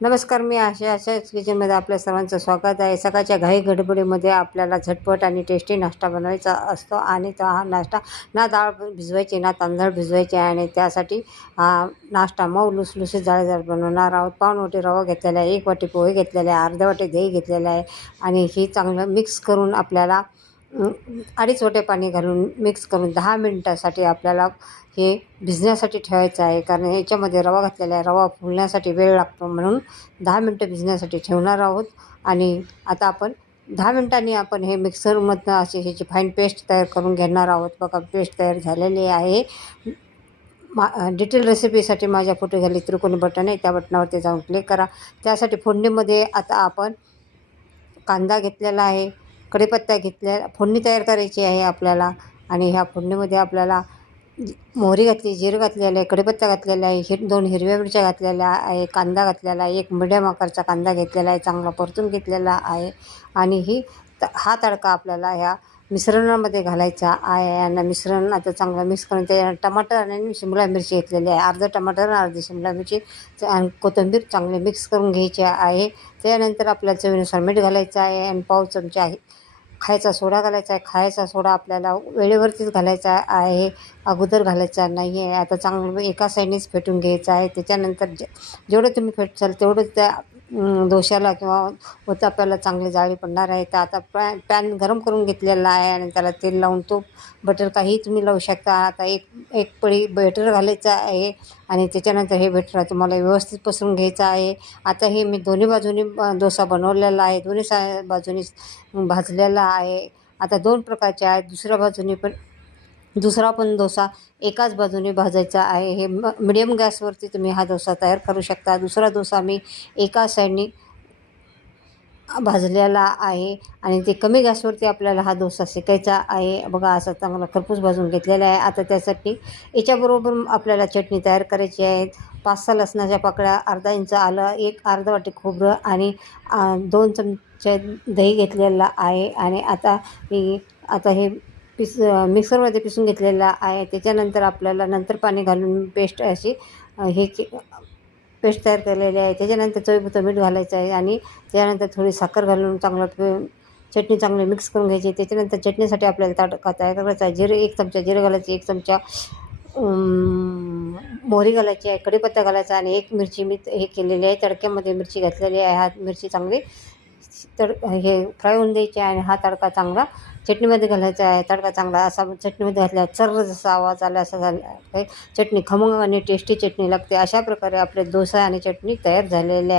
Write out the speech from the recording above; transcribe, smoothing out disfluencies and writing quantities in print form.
नमस्कार, मी अशाच किचनमध्ये आपल्या सर्वांचं स्वागत आहे. सकाळच्या घाई गडबडीमध्ये आपल्याला झटपट आणि टेस्टी नाश्ता बनवायचा असतो आणि तो हा नाश्ता ना डाळ भिजवायची ना तांदूळ भिजवायचे आणि त्यासाठी हा नाश्ता मऊ लुसलुसीत जाळीदार बनवणार आहोत. पाऊण वाटी रवा घेतलेला आहे, 1 वाटी पोहे घेतलेले आहे, अर्ध्या वाटी दही घेतलेलं आहे आणि हे चांगलं मिक्स करून आपल्याला 2.5 वाटे पाणी घालून मिक्स करून 10 मिनिटासाठी आपल्याला हे भिजण्यासाठी ठेवायचं आहे. कारण याच्यामध्ये रवा घातलेला आहे, रवा फुलण्यासाठी वेळ लागतो म्हणून 10 मिनटं भिजण्यासाठी ठेवणार आहोत. आणि आता आपण 10 मिनिटांनी आपण हे मिक्सरमधनं अशी ह्याची फाईन पेस्ट तयार करून घेणार आहोत. बघा, पेस्ट तयार झालेली आहे. डिटेल रेसिपीसाठी माझ्या फोटोखाली त्रिकोणी बटन आहे, त्या बटनावरती जाऊन क्लिक करा. त्यासाठी फोडणीमध्ये आता आपण कांदा घेतलेला आहे, कढीपत्ता फोडणी तयार करायची आहे आपल्याला. आणि ह्या फोडणीमध्ये आपल्याला मोहरी घातली, जिरं घातलेलं आहे, कढीपत्ता घातलेला आहे, 2 हिरव्या मिरच्या घातलेल्या आहे, कांदा घातलेला आहे, 1 मिडियम आकारचा कांदा घेतलेला आहे, चांगला परतून घेतलेला आहे. आणि हा तडका आपल्याला ह्या मिश्रणामध्ये घालायचा आहे. आणि मिश्रण आता चांगलं मिक्स करून त्या टमाटर आणि शिमला मिरची घेतलेली आहे, अर्धा टमाटर आणि अर्धी शिमला मिरची आणि कोथिंबीर चांगले मिक्स करून घ्यायची आहे. त्यानंतर आपल्याला चवीनुसार मीठ घालायचं आहे आणि पाव चमचा खायचा सोडा घालायचा आहे. खायचा सोडा आपल्याला वेळेवरतीच घालायचा आहे, अगोदर घालायचा नाही आहे. आता चांगलं एका साईडनेच फेटून घ्यायचं आहे. त्याच्यानंतर जेवढं तुम्ही फेटचाल तेवढं त्या डोश्याला किंवा उत्तप्प्याला चांगली जाळी पडणार आहे. तर आता पॅन गरम करून घेतलेला आहे आणि त्याला तेल लावून तूप बटर काहीही तुम्ही लावू शकता. आता एक पळी बटर घालायचं आहे आणि त्याच्यानंतर हे बटर तुम्हाला व्यवस्थित पसरून घ्यायचं आहे. आता हे मी दोन्ही बाजूनी डोसा बनवलेला आहे, दोन्ही बाजूनी भाजलेला आहे. आता 2 प्रकारचे आहेत. दुसरा पण डोसा एकाच बाजूने भाजायचा आहे. हे मिडियम गॅसवरती तुम्ही हा डोसा तयार करू शकता. दुसरा डोसा मी एका साईडनी भाजलेला आहे आणि ते कमी गॅसवरती आपल्याला हा डोसा शेकायचा आहे. बघा, असा चांगला खरपूस भाजून घेतलेला आहे. आता त्यासाठी याच्याबरोबर आपल्याला चटणी तयार करायची आहे. 5-6 लसणाच्या पाकळ्या, अर्धा इंच आलं, अर्धा वाटी खोबरं आणि 2 चमचे दही घेतलेला आहे. आणि आता हे मिक्सरमध्ये पिसून घेतलेला आहे. त्याच्यानंतर आपल्याला नंतर पाणी घालून पेस्ट अशी पेस्ट तयार केलेली आहे. त्याच्यानंतर चवीपुरतं मीठ घालायचं आहे आणि त्यानंतर थोडी साखर घालून चटणी चांगली मिक्स करून घ्यायची. त्याच्यानंतर चटणीसाठी आपल्याला तडका तयार करायचा आहे. 1 चमचा जिरं घालायची, 1 चमचा मोहरी घालायची आहे, कढीपत्ता घालायचा आणि 1 मिरची मी हे केलेली आहे, तडक्यामध्ये मिरची घातलेली आहे. हा मिरची चांगली फ्राय होऊन द्यायची आहे आणि हा तडका चांगला चटणीमध्ये घालायचा आहे. तडका चांगला असा चटणीमध्ये घातल्यावर चर्र जसा आवाज आला असा झाला आहे. चटणी खमंग आणि टेस्टी चटणी लागते. अशा प्रकारे आपले डोसा आणि चटणी तयार झालेल्या